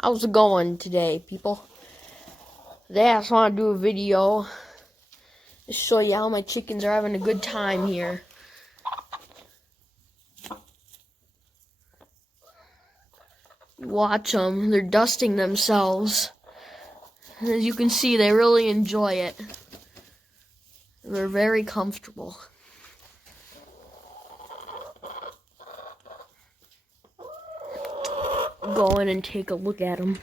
How's it going today, people? Today I just want to do a video to show you how my chickens are having a good time here. Watch them, they're dusting themselves. As you can see, they really enjoy it. They're very comfortable. Go in and take a look at them.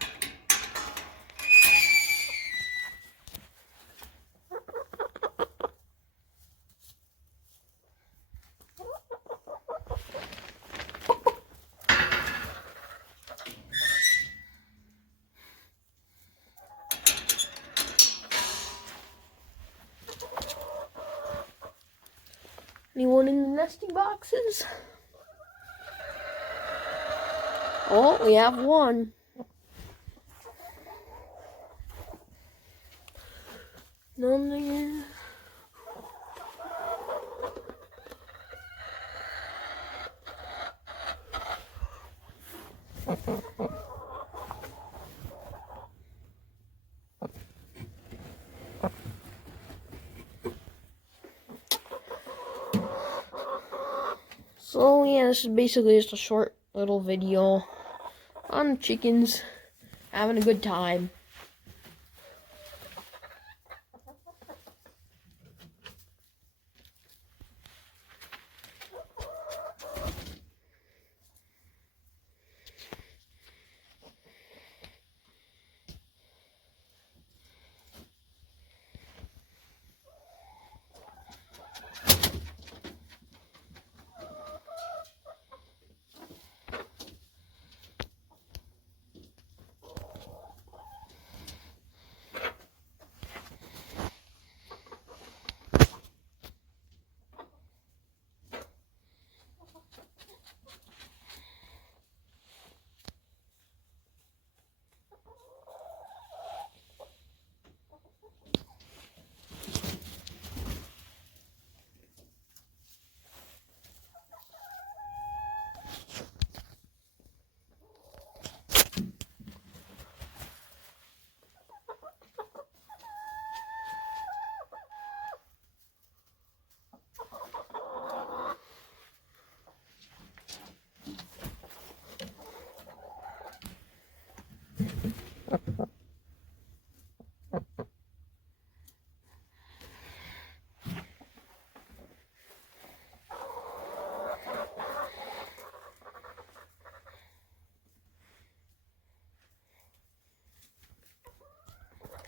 Anyone in the nesting boxes? Oh, we have one. None there. So yeah, this is basically just a short little video on chickens having a good time.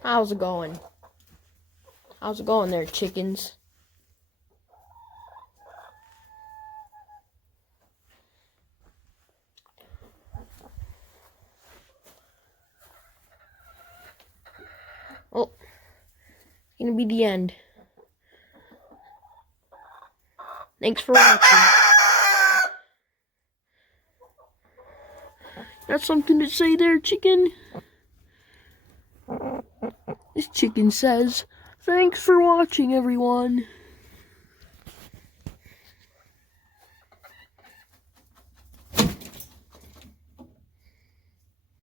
How's it going? How's it going there, chickens? Oh, it's gonna be the end. Thanks for watching. Got something to say there, chicken? This chicken says, "Thanks for watching, everyone."